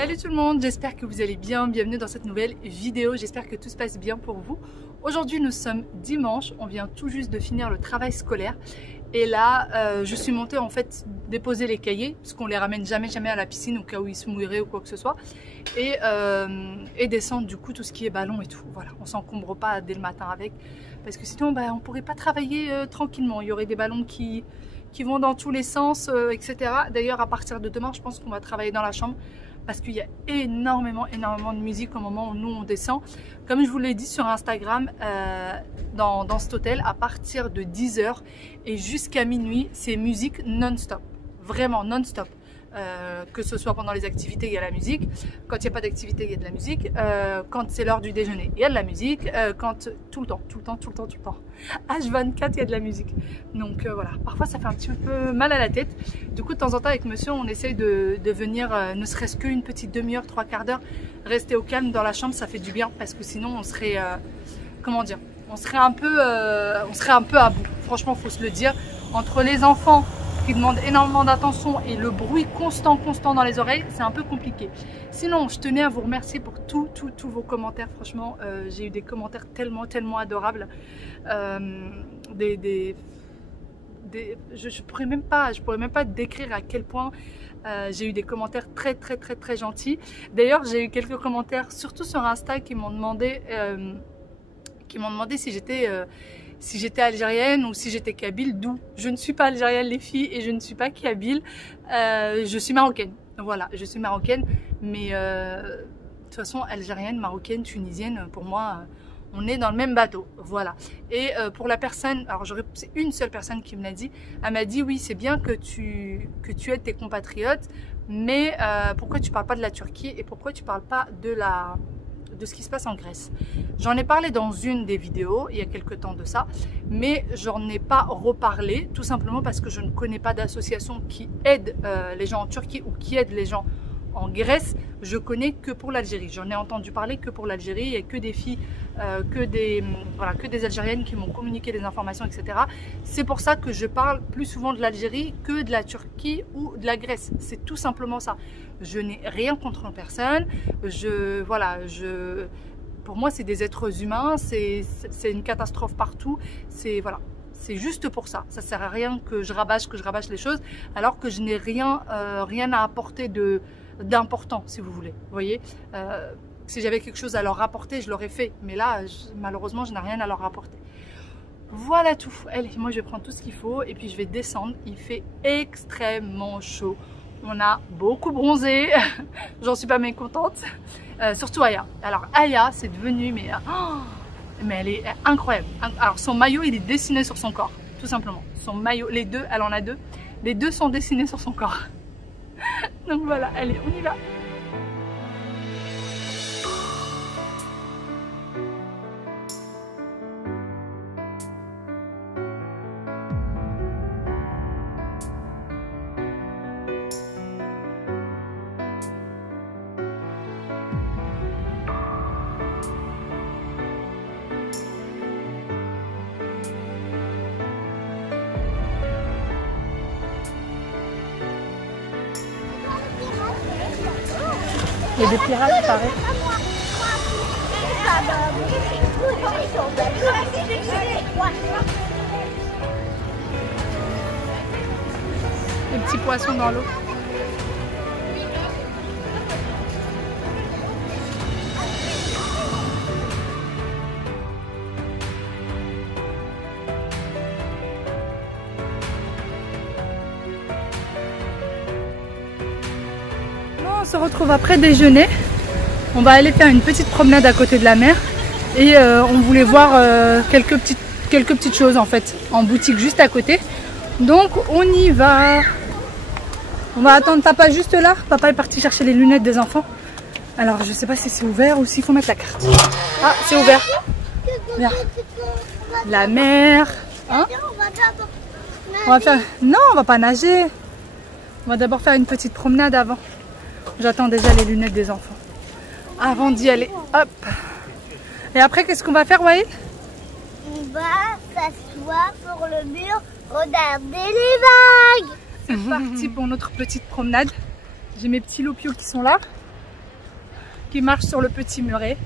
Salut tout le monde, j'espère que vous allez bien, bienvenue dans cette nouvelle vidéo, j'espère que tout se passe bien pour vous. Aujourd'hui nous sommes dimanche, on vient tout juste de finir le travail scolaire et là je suis montée en fait déposer les cahiers parce qu'on les ramène jamais à la piscine au cas où ils se mouilleraient ou quoi que ce soit et descendre du coup tout ce qui est ballon et tout, voilà, on s'encombre pas dès le matin avec parce que sinon on pourrait pas travailler tranquillement, il y aurait des ballons qui vont dans tous les sens, etc. D'ailleurs à partir de demain je pense qu'on va travailler dans la chambre parce qu'il y a énormément de musique au moment où nous on descend. Comme je vous l'ai dit sur Instagram, dans cet hôtel, à partir de 10 h et jusqu'à minuit, c'est musique non-stop, vraiment non-stop. Que ce soit pendant les activités, il y a la musique. Quand il n'y a pas d'activité, il y a de la musique. Quand c'est l'heure du déjeuner, il y a de la musique. Tout le temps. H24, il y a de la musique. Donc voilà, parfois ça fait un petit peu mal à la tête. Du coup, de temps en temps, avec monsieur, on essaye de venir, ne serait-ce qu'une petite demi-heure, 3/4 d'heure, rester au calme dans la chambre, ça fait du bien. Parce que sinon, on serait, comment dire, on serait un peu à bout. Franchement, il faut se le dire. Entre les enfants qui demande énormément d'attention et le bruit constant dans les oreilles, c'est un peu compliqué. Sinon, je tenais à vous remercier pour tous vos commentaires. Franchement, j'ai eu des commentaires tellement adorables. Je pourrais même pas décrire à quel point j'ai eu des commentaires très gentils. D'ailleurs, j'ai eu quelques commentaires, surtout sur Insta, qui m'ont demandé si j'étais algérienne ou si j'étais kabyle, d'où je ne suis pas algérienne les filles et je ne suis pas kabyle, je suis marocaine, voilà, je suis marocaine, mais de toute façon algérienne, marocaine, tunisienne, pour moi, on est dans le même bateau, voilà. Et pour la personne, alors c'est une seule personne qui me l'a dit, elle m'a dit oui c'est bien que tu aides tes compatriotes, mais pourquoi tu parles pas de la Turquie et pourquoi tu parles pas de ce qui se passe en Grèce. J'en ai parlé dans une des vidéos, il y a quelques temps de ça, mais j'en ai pas reparlé, tout simplement parce que je ne connais pas d'association qui aide les gens en Turquie ou qui aide les gens en Grèce. Je connais que pour l'Algérie. J'en ai entendu parler que pour l'Algérie. Il n'y a que des filles, que des Algériennes qui m'ont communiqué des informations, etc. C'est pour ça que je parle plus souvent de l'Algérie que de la Turquie ou de la Grèce. C'est tout simplement ça. Je n'ai rien contre personne. Pour moi, c'est des êtres humains. C'est une catastrophe partout. Voilà. C'est juste pour ça. Ça sert à rien que je rabâche les choses, alors que je n'ai rien à apporter d'important, si vous voulez. Vous voyez, si j'avais quelque chose à leur rapporter, je l'aurais fait. Mais là, malheureusement, je n'ai rien à leur rapporter. Voilà tout. Allez, moi, je vais prendre tout ce qu'il faut et puis je vais descendre. Il fait extrêmement chaud. On a beaucoup bronzé. J'en suis pas mécontente. Surtout Aya. Alors, Aya, c'est devenu... mais elle est incroyable. Alors, son maillot, il est dessiné sur son corps. Tout simplement. Son maillot, les deux, elle en a deux. Les deux sont dessinés sur son corps. Donc voilà, allez, on y va. Il y a des pirates, pareil. Des petits poissons dans l'eau. On se retrouve après déjeuner. On va aller faire une petite promenade à côté de la mer et on voulait voir quelques petites choses en fait en boutique juste à côté. Donc on y va. On va attendre papa juste là. Papa est parti chercher les lunettes des enfants. Alors je sais pas si c'est ouvert ou s'il faut mettre la carte. Ah, c'est ouvert. Bien. La mer. Hein? On va faire... Non, on va pas nager. On va d'abord faire une petite promenade avant. J'attends déjà les lunettes des enfants. Avant d'y aller, hop. Et après, qu'est-ce qu'on va faire, Waïl? On va s'asseoir sur le mur, regarder les vagues. C'est parti pour notre petite promenade. J'ai mes petits lopios qui sont là. qui marche sur le petit muret.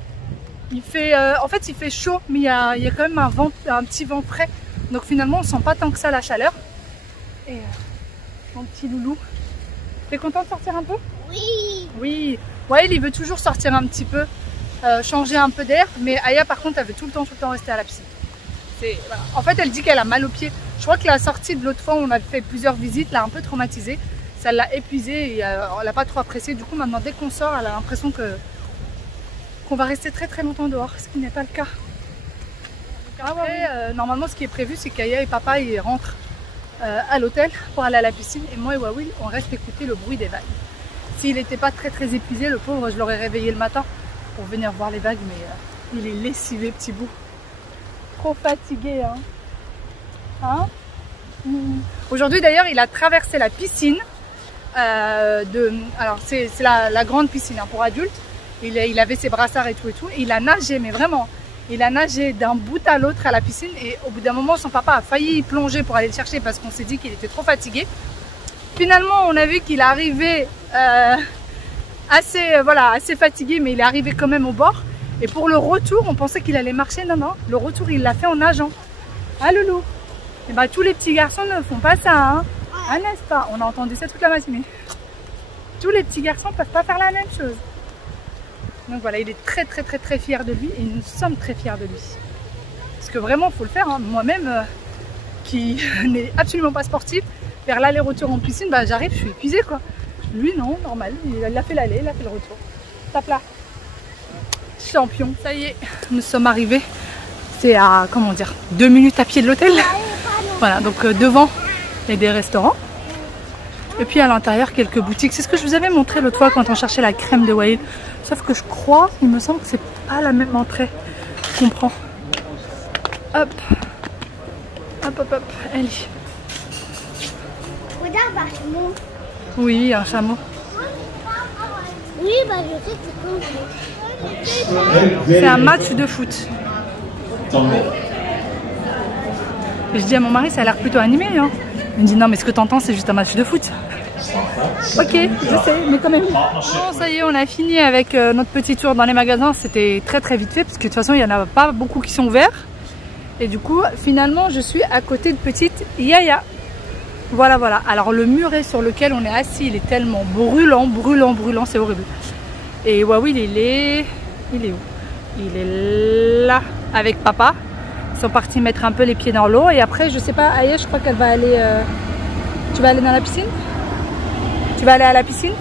Il fait, en fait il fait chaud, mais il y a quand même un petit vent frais. Donc finalement on sent pas tant que ça la chaleur. Et mon petit loulou. T'es content de sortir un peu? Oui. Oui. Ouais, il veut toujours sortir un petit peu, changer un peu d'air. Mais Aya par contre elle veut tout le temps rester à la piscine. Voilà. En fait elle dit qu'elle a mal aux pieds. Je crois que la sortie de l'autre fois où on a fait plusieurs visites l'a un peu traumatisée. Ça l'a épuisée et elle n'a pas trop apprécié. Du coup maintenant dès qu'on sort elle a l'impression qu'on va rester très longtemps dehors, ce qui n'est pas le cas. Après, normalement ce qui est prévu c'est qu'Aya et papa ils rentrent à l'hôtel pour aller à la piscine et moi et Wawil on reste écouter le bruit des vagues. S'il n'était pas très épuisé, le pauvre, je l'aurais réveillé le matin pour venir voir les vagues, mais il est lessivé petit bout. Trop fatigué hein. Aujourd'hui d'ailleurs il a traversé la piscine alors c'est la grande piscine hein, pour adultes. Il avait ses brassards et tout et il a nagé, mais vraiment il a nagé d'un bout à l'autre à la piscine et au bout d'un moment son papa a failli plonger pour aller le chercher parce qu'on s'est dit qu'il était trop fatigué. Finalement on a vu qu'il est arrivé assez fatigué, mais il est arrivé quand même au bord. Et pour le retour on pensait qu'il allait marcher, non, le retour il l'a fait en nageant. Ah loulou. Et bah tous les petits garçons ne font pas ça hein. Ah n'est-ce pas? On a entendu ça toute la matinée. Tous les petits garçons ne peuvent pas faire la même chose. Donc voilà, il est très fier de lui et nous sommes très fiers de lui. Parce que vraiment, il faut le faire. Hein. Moi-même, qui n'est absolument pas sportive, faire l'aller-retour en piscine, bah, j'arrive, je suis épuisée quoi. Lui non, normal, il a fait l'aller, il a fait le retour. Tape là. Champion. Ça y est, nous sommes arrivés. C'est à, 2 minutes à pied de l'hôtel. Voilà, donc devant, il y a des restaurants. Et puis à l'intérieur, quelques boutiques. C'est ce que je vous avais montré l'autre fois quand on cherchait la crème de Wahil. Sauf que je crois, il me semble que c'est pas la même entrée qu'on prend. Hop. Allez. Regarde un chameau. Oui, un chameau. Oui, bah je sais que c'est comme. C'est un match de foot. Et je dis à mon mari, ça a l'air plutôt animé. Hein. Il me dit non, mais ce que t'entends, c'est juste un match de foot. Ok, je sais, mais quand même. Bon, ça y est, on a fini avec notre petit tour dans les magasins. C'était très vite fait parce que de toute façon, il n'y en a pas beaucoup qui sont ouverts. Et du coup, finalement, je suis à côté de petite Yaya. Voilà. Alors le muret sur lequel on est assis, il est tellement brûlant, c'est horrible. Et Wawil, il est où? Il est là avec papa. Ils sont partis mettre un peu les pieds dans l'eau. Et après, je sais pas, Aya, je crois qu'elle va aller... Tu vas aller dans la piscine? Tu vas aller à la piscine?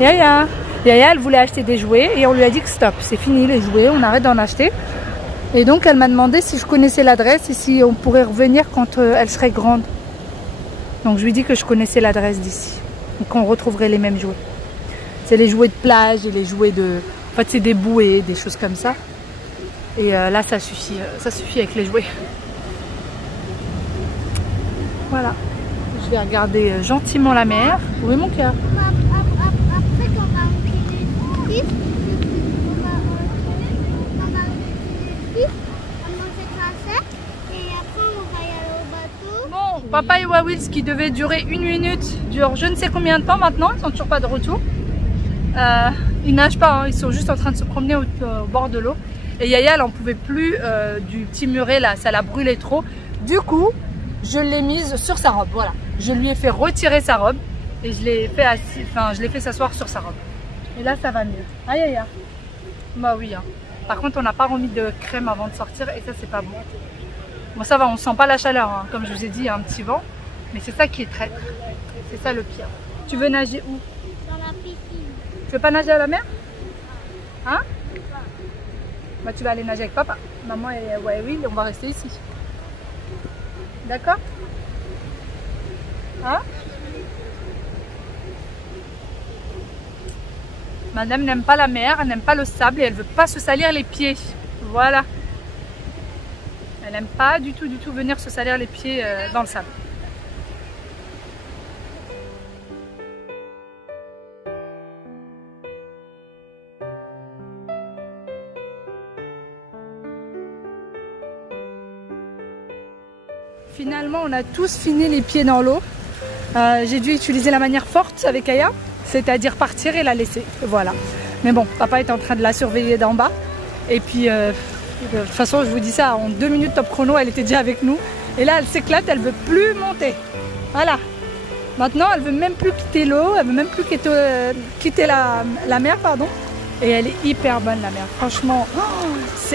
Yaya, elle voulait acheter des jouets et on lui a dit que stop, c'est fini les jouets, on arrête d'en acheter. Et donc elle m'a demandé si je connaissais l'adresse et si on pourrait revenir quand elle serait grande. Donc je lui ai dit que je connaissais l'adresse d'ici et qu'on retrouverait les mêmes jouets. C'est les jouets de plage et les jouets de... En fait c'est des bouées, des choses comme ça. Et là ça suffit avec les jouets. Voilà. Je vais regarder gentiment la mer. Où est mon cœur? Après, quand on va enfiler les fils, on va manger tracé et après on va y aller au bateau. Bon, papa et Wawil, ce qui devait durer 1 minute, dure je ne sais combien de temps maintenant. Ils sont toujours pas de retour. Ils nagent pas, hein, ils sont juste en train de se promener au bord de l'eau. Et Yaya, elle en pouvait plus du petit muret là, ça la brûlait trop. Du coup, je l'ai mise sur sa robe, voilà. Je lui ai fait retirer sa robe et je l'ai fait s'asseoir sur sa robe. Et là, ça va mieux. Aïe, aïe, aïe. Bah oui. Hein. Par contre, on n'a pas remis de crème avant de sortir et ça, c'est pas bon. Bon, ça va, on sent pas la chaleur. Hein. Comme je vous ai dit, il y a un petit vent. Mais c'est ça qui est traître. C'est ça le pire. Tu veux nager où? Dans la piscine. Tu veux pas nager à la mer? Hein? Bah, tu vas aller nager avec papa. Maman et oui, on va rester ici. D'accord? Hein? Madame n'aime pas la mer, elle n'aime pas le sable et elle veut pas se salir les pieds. Voilà. Elle n'aime pas du tout venir se salir les pieds dans le sable. Finalement, on a tous fini les pieds dans l'eau. J'ai dû utiliser la manière forte avec Aya. c'est-à-dire partir et la laisser. Voilà. Mais bon, papa est en train de la surveiller d'en bas. Et puis, de toute façon, je vous dis ça, en 2 minutes top chrono, elle était déjà avec nous. Et là, elle s'éclate, elle veut plus monter. Voilà. Maintenant, elle veut même plus quitter l'eau, elle veut même plus quitter la mer, pardon. Et elle est hyper bonne, la mer. Franchement,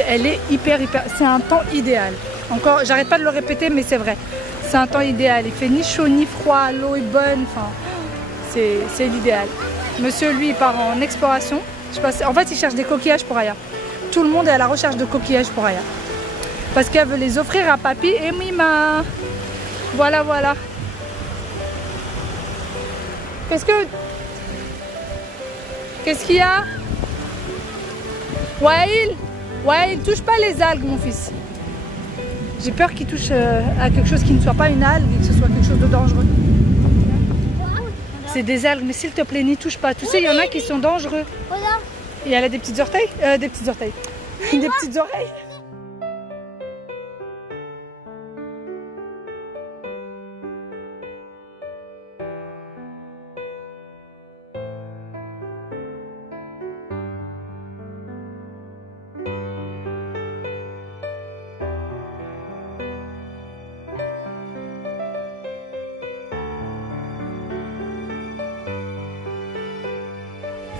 elle est hyper. C'est un temps idéal. Encore, j'arrête pas de le répéter, mais c'est vrai. C'est un temps idéal. Il fait ni chaud ni froid, l'eau est bonne. Enfin, c'est l'idéal. Monsieur, lui, il part en exploration. En fait, il cherche des coquillages pour Aya. Tout le monde est à la recherche de coquillages pour Aya. Parce qu'elle veut les offrir à Papi et Mima. Voilà, voilà. Qu'est-ce qu'il y a? Waïl, touche pas les algues, mon fils. J'ai peur qu'il touche à quelque chose qui ne soit pas une algue et que ce soit quelque chose de dangereux. C'est des algues, mais s'il te plaît, n'y touche pas. Tu sais, il y en a qui sont dangereux. Voilà. Et elle a des petites orteils. Des petites orteils. Des petites oreilles.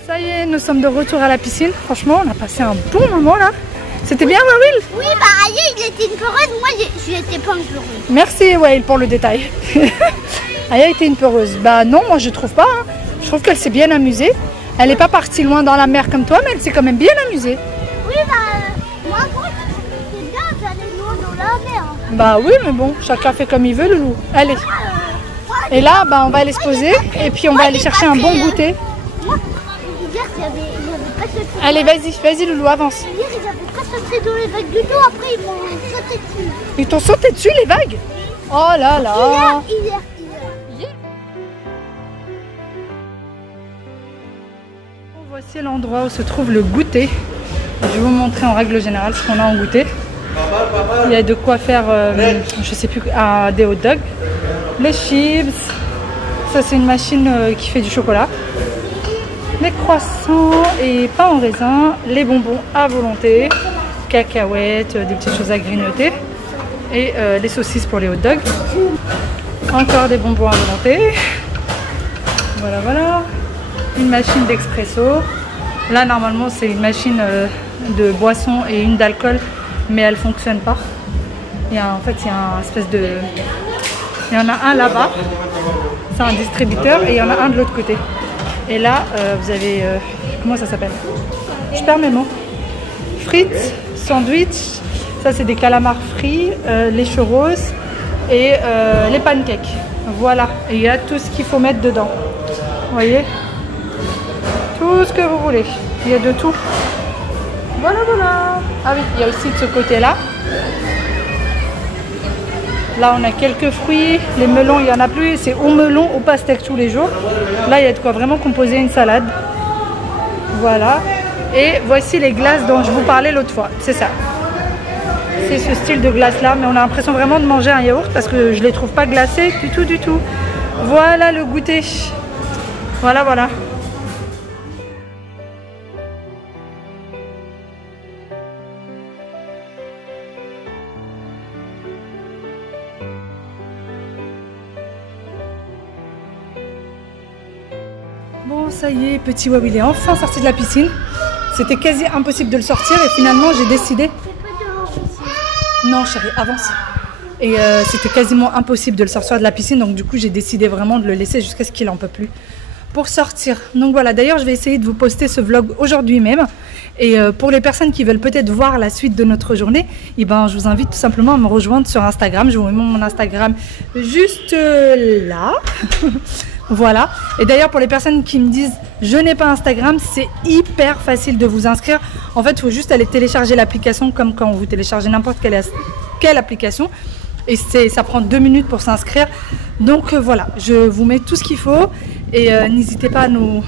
Ça y est, nous sommes de retour à la piscine. Franchement, on a passé un bon moment là. C'était bien, Wael? Oui, bah Aya, il était une peureuse, moi je n'étais pas une peureuse. Merci, Wael, pour le détail. Aya était une peureuse. Bah non, moi je trouve pas. Hein. Je trouve qu'elle s'est bien amusée. Elle n'est pas partie loin dans la mer comme toi, mais elle s'est quand même bien amusée. Oui, bah moi, c'est bien d'aller loin dans la mer. Bah oui, mais bon, chacun fait comme il veut, Loulou. Allez. Et là, bah, on va aller se poser et puis on va aller chercher un bon goûter. Allez, vas-y, Loulou, avance. Hier, ils avaient pas sauté dans les vagues du tout, après ils m'ont sauté dessus. Ils t'ont sauté dessus, les vagues? Oh là là. Hier. Voici l'endroit où se trouve le goûter. Je vais vous montrer en règle générale ce qu'on a en goûter. Il y a de quoi faire, je sais plus, des hot dogs, les chips. Ça, c'est une machine qui fait du chocolat. Les croissants et pain en raisin, les bonbons à volonté, cacahuètes, des petites choses à grignoter et les saucisses pour les hot dogs. Encore des bonbons à volonté. Voilà, voilà. Une machine d'expresso. Là, normalement, c'est une machine de boisson et une d'alcool, mais elle ne fonctionne pas. En fait, il y a un espèce de... Il y en a un là-bas, c'est un distributeur, et il y en a un de l'autre côté. Et là, vous avez... comment ça s'appelle? Je perds mes mots. Frites, sandwich, ça c'est des calamars frits, les churros et les pancakes. Voilà, et il y a tout ce qu'il faut mettre dedans. Vous voyez? Tout ce que vous voulez. Il y a de tout. Voilà, voilà. Ah oui, il y a aussi de ce côté-là. Là, on a quelques fruits. Les melons, il n'y en a plus. C'est au melon, au pastèque tous les jours. Là, il y a de quoi vraiment composer une salade. Voilà. Et voici les glaces dont je vous parlais l'autre fois. C'est ça. C'est ce style de glace-là. Mais on a l'impression vraiment de manger un yaourt parce que je ne les trouve pas glacés du tout, du tout. Voilà le goûter. Voilà, voilà. Bon, ça y est, petit Wael est enfin sorti de la piscine. C'était quasi impossible de le sortir et finalement j'ai décidé... Non chérie, avance. Et c'était quasiment impossible de le sortir de la piscine, donc du coup j'ai décidé vraiment de le laisser jusqu'à ce qu'il en peut plus pour sortir. Donc voilà, d'ailleurs je vais essayer de vous poster ce vlog aujourd'hui même. Et pour les personnes qui veulent peut-être voir la suite de notre journée, eh ben, je vous invite tout simplement à me rejoindre sur Instagram. Je vous mets mon Instagram juste là. Voilà. Et d'ailleurs, pour les personnes qui me disent je n'ai pas Instagram, c'est hyper facile de vous inscrire. En fait, il faut juste aller télécharger l'application comme quand vous téléchargez n'importe quelle application. Et ça prend 2 minutes pour s'inscrire. Donc voilà, je vous mets tout ce qu'il faut. Et n'hésitez pas à nous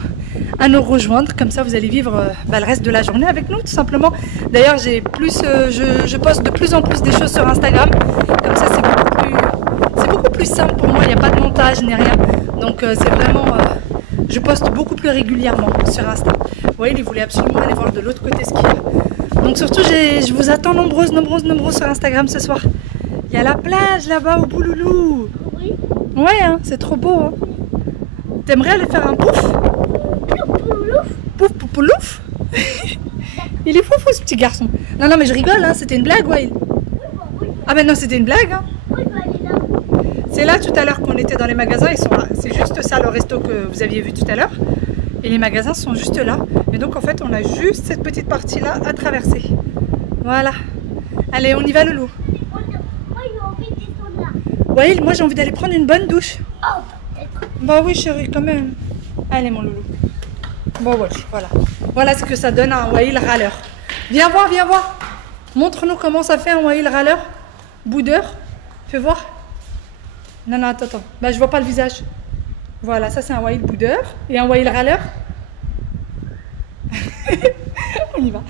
rejoindre. Comme ça, vous allez vivre le reste de la journée avec nous, tout simplement. D'ailleurs, je poste de plus en plus des choses sur Instagram. Comme ça, c'est beaucoup plus simple pour moi. Il n'y a pas de montage ni rien. Donc c'est vraiment je poste beaucoup plus régulièrement sur Insta. Vous voyez, il voulait absolument aller voir de l'autre côté ce qu'il y a. Donc surtout, je vous attends nombreuses sur Instagram ce soir. Il y a la plage là-bas au Bouloulou. Oui. Ouais, hein, c'est trop beau. Hein. T'aimerais aller faire un pouf? Pouf, pouf, pouf. Il est fou ce petit garçon. Non, mais je rigole, hein, c'était une blague, Wael. Ah ben non, c'était une blague. Hein. C'est là tout à l'heure qu'on était dans les magasins, ils sont là. C'est juste ça le resto que vous aviez vu tout à l'heure. Et les magasins sont juste là. Et donc en fait, on a juste cette petite partie-là à traverser. Voilà. Allez, on y va, Loulou. Wael, moi j'ai envie d'aller prendre une bonne douche. Bah oui, chérie, quand même. Allez, mon Loulou. Bon, voilà. Voilà ce que ça donne à un Wael râleur. Viens voir, viens voir. Montre-nous comment ça fait un Wael râleur. Boudeur. Fais voir. Non, attends. Bah, je vois pas le visage. Voilà, ça c'est un Wael boudeur. Et un Wael râleur. On y va,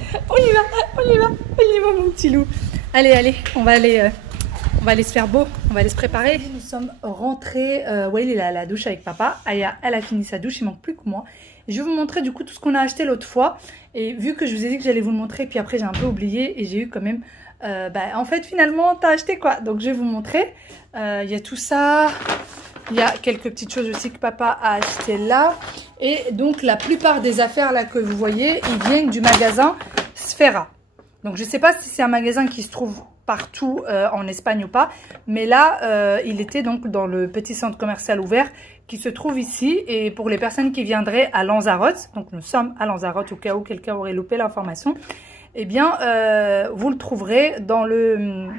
mon petit loup. Allez, on va aller se faire beau, on va aller se préparer. Nous sommes rentrés, Wael il est à la douche avec papa. Aya, elle a fini sa douche, il manque plus que moi. Je vais vous montrer du coup tout ce qu'on a acheté l'autre fois. Et vu que je vous ai dit que j'allais vous le montrer, puis après j'ai un peu oublié et j'ai eu quand même... en fait finalement t'as acheté quoi? Donc je vais vous montrer. Il y a tout ça. Il y a quelques petites choses aussi que papa a acheté là. Et donc la plupart des affaires là que vous voyez, ils viennent du magasin Sfera. Donc je ne sais pas si c'est un magasin qui se trouve partout en Espagne ou pas. Mais là, il était donc dans le petit centre commercial ouvert qui se trouve ici. Et pour les personnes qui viendraient à Lanzarote, donc nous sommes à Lanzarote au cas où quelqu'un aurait loupé l'information, eh bien vous le trouverez dans le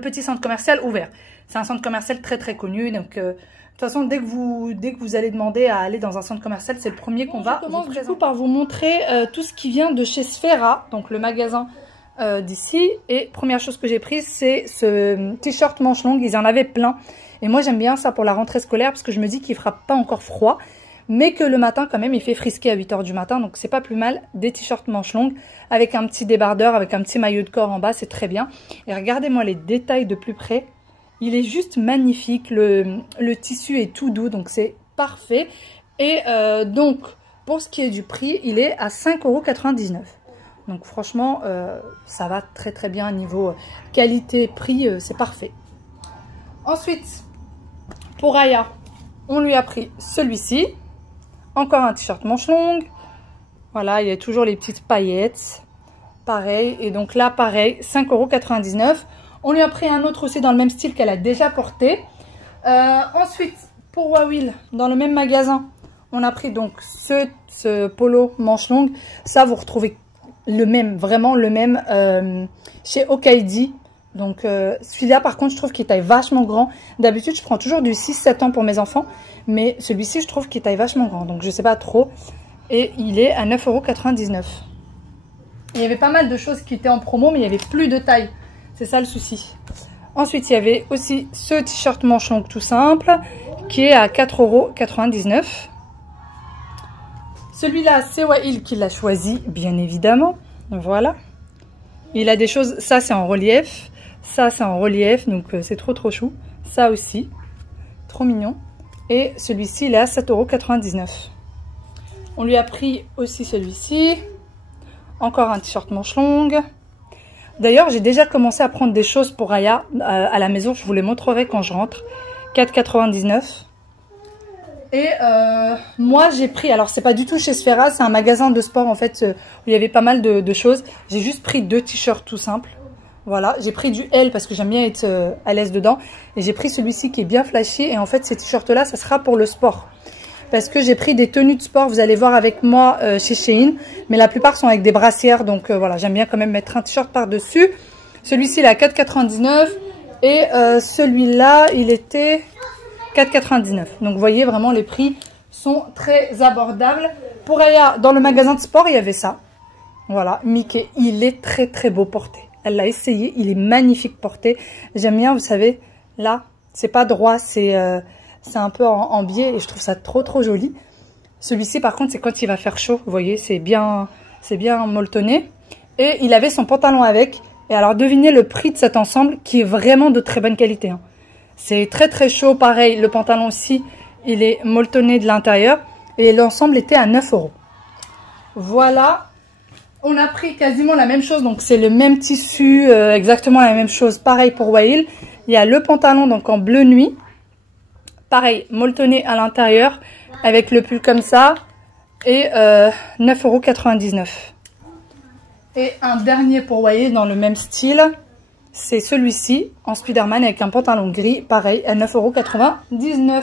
petit centre commercial ouvert. C'est un centre commercial très très connu, donc de toute façon dès que vous allez demander à aller dans un centre commercial, c'est le premier qu'on va. Je commence du coup par vous montrer tout ce qui vient de chez Sfera, donc le magasin d'ici. Et première chose que j'ai prise, c'est ce t-shirt manche longue, ils en avaient plein. Et moi j'aime bien ça pour la rentrée scolaire parce que je me dis qu'il fera pas encore froid, mais que le matin quand même il fait frisquer à 8 h du matin, donc c'est pas plus mal. Des t-shirts manches longues avec un petit débardeur, avec un petit maillot de corps en bas, c'est très bien. Et regardez-moi les détails de plus près. Il est juste magnifique, le tissu est tout doux, donc c'est parfait. Et donc, pour ce qui est du prix, il est à 5,99 €. Donc franchement, ça va très très bien niveau qualité-prix, c'est parfait. Ensuite, pour Aya, on lui a pris celui-ci. Encore un t-shirt manche longue. Voilà, il y a toujours les petites paillettes. Pareil, et donc là, pareil, 5,99 €. On lui a pris un autre aussi dans le même style qu'elle a déjà porté. Ensuite, pour Wael, dans le même magasin, on a pris donc ce polo manche longue. Ça, vous retrouvez le même, vraiment le même chez Okaidi. Donc celui-là, par contre, je trouve qu'il taille vachement grand. D'habitude, je prends toujours du 6-7 ans pour mes enfants. Mais celui-ci, je trouve qu'il taille vachement grand. Donc je sais pas trop. Et il est à 9,99 €. Il y avait pas mal de choses qui étaient en promo, mais il n'y avait plus de taille. C'est ça le souci. Ensuite, il y avait aussi ce t-shirt manche longue tout simple qui est à 4,99 €. Celui-là, c'est Wael qui l'a choisi, bien évidemment. Voilà. Il a des choses, ça c'est en relief. Ça c'est en relief, donc c'est trop chou. Ça aussi, trop mignon. Et celui-ci, il est à 7,99 €. On lui a pris aussi celui-ci. Encore un t-shirt manche longue. D'ailleurs, j'ai déjà commencé à prendre des choses pour Aya à la maison. Je vous les montrerai quand je rentre. 4,99 €. Et moi, j'ai pris... Alors, c'est pas du tout chez Sfera. C'est un magasin de sport, en fait, où il y avait pas mal de choses. J'ai juste pris 2 t-shirts tout simples. Voilà. J'ai pris du L parce que j'aime bien être à l'aise dedans. Et j'ai pris celui-ci qui est bien flashy. Et en fait, ces t-shirts-là, ça sera pour le sport. Parce que j'ai pris des tenues de sport, vous allez voir avec moi chez Shein. Mais la plupart sont avec des brassières. Donc voilà, j'aime bien quand même mettre un t-shirt par-dessus. Celui-ci, il est à 4,99 €. Et celui-là, il était 4,99 €. Donc vous voyez, vraiment, les prix sont très abordables. Pour Aya, dans le magasin de sport, il y avait ça. Voilà, Mickey, il est très très beau porté. Elle l'a essayé, il est magnifique porté. J'aime bien, vous savez, là, c'est pas droit, c'est un peu en biais et je trouve ça trop joli. Celui-ci, par contre, c'est quand il va faire chaud. Vous voyez, c'est bien molletonné. Et il avait son pantalon avec. Et alors, devinez le prix de cet ensemble qui est vraiment de très bonne qualité. Hein. C'est très chaud. Pareil, le pantalon aussi, il est molletonné de l'intérieur. Et l'ensemble était à 9 €. Voilà. On a pris quasiment la même chose. Donc c'est le même tissu, exactement la même chose. Pareil pour Wael. Il y a le pantalon donc en bleu nuit. Pareil, molletonné à l'intérieur. Avec le pull comme ça. Et 9,99 €. Et un dernier pour Wael dans le même style. C'est celui-ci, en Spiderman avec un pantalon gris, pareil, à 9,99 €.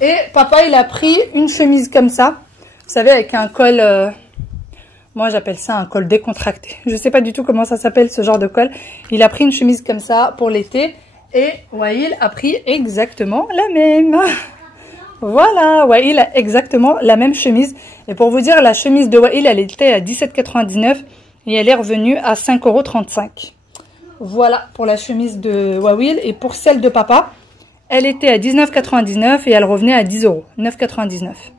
Et papa, il a pris une chemise comme ça, vous savez, avec un col, moi j'appelle ça un col décontracté. Je sais pas du tout comment ça s'appelle ce genre de col. Il a pris une chemise comme ça pour l'été et Wael a pris exactement la même. Voilà, Wael a exactement la même chemise. Et pour vous dire, la chemise de Wael, elle était à 17,99 € et elle est revenue à 5,35 €. Voilà pour la chemise de Wael. Et pour celle de papa, elle était à 19,99 € et elle revenait à 10 €, 9,99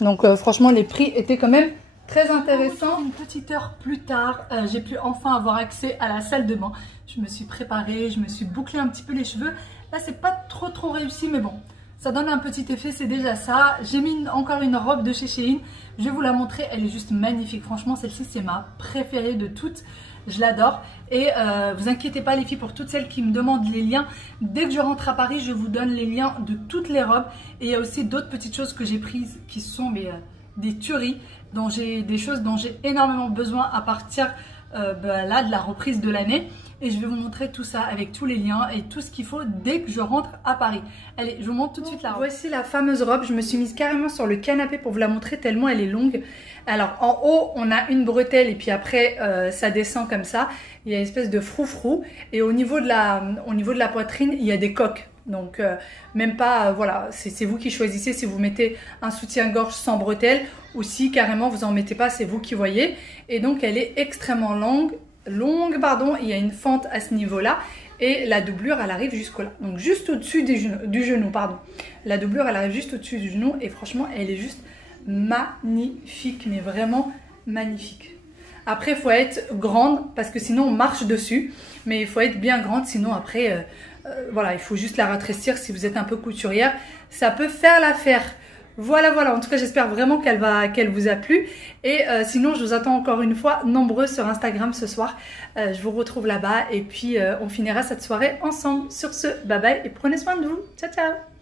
€. Donc franchement, les prix étaient quand même très intéressants. Une petite heure plus tard, j'ai pu enfin avoir accès à la salle de bain. Je me suis préparée, je me suis bouclé un petit peu les cheveux. Là, c'est pas trop réussi, mais bon, ça donne un petit effet, c'est déjà ça. J'ai mis encore une robe de chez Shein. Je vais vous la montrer, elle est juste magnifique. Franchement, celle-ci, c'est ma préférée de toutes. Je l'adore. Et vous inquiétez pas les filles, pour toutes celles qui me demandent les liens, dès que je rentre à Paris, je vous donne les liens de toutes les robes. Et il y a aussi d'autres petites choses que j'ai prises qui sont des tueries, des choses dont j'ai énormément besoin à partir là de la reprise de l'année. Et je vais vous montrer tout ça avec tous les liens et tout ce qu'il faut dès que je rentre à Paris. Allez, je vous montre tout de suite la robe. Voici la fameuse robe. Je me suis mise carrément sur le canapé pour vous la montrer tellement elle est longue. Alors en haut, on a une bretelle et puis après ça descend comme ça. Il y a une espèce de froufrou. Et au niveau de la poitrine, il y a des coques. Donc même pas, voilà, c'est vous qui choisissez si vous mettez un soutien-gorge sans bretelle ou si carrément vous en mettez pas, c'est vous qui voyez. Et donc elle est extrêmement longue, il y a une fente à ce niveau-là et la doublure elle arrive jusqu'au là. Donc juste au-dessus du genou, pardon. La doublure elle arrive juste au-dessus du genou et franchement elle est juste magnifique, mais vraiment magnifique. Après il faut être grande parce que sinon on marche dessus, mais il faut être bien grande sinon après voilà, il faut juste la rétrécir si vous êtes un peu couturière, ça peut faire l'affaire. Voilà, en tout cas j'espère vraiment qu'elle vous a plu et sinon je vous attends encore une fois nombreux sur Instagram ce soir. Je vous retrouve là-bas et puis on finira cette soirée ensemble. Sur ce, bye bye et prenez soin de vous. Ciao ciao.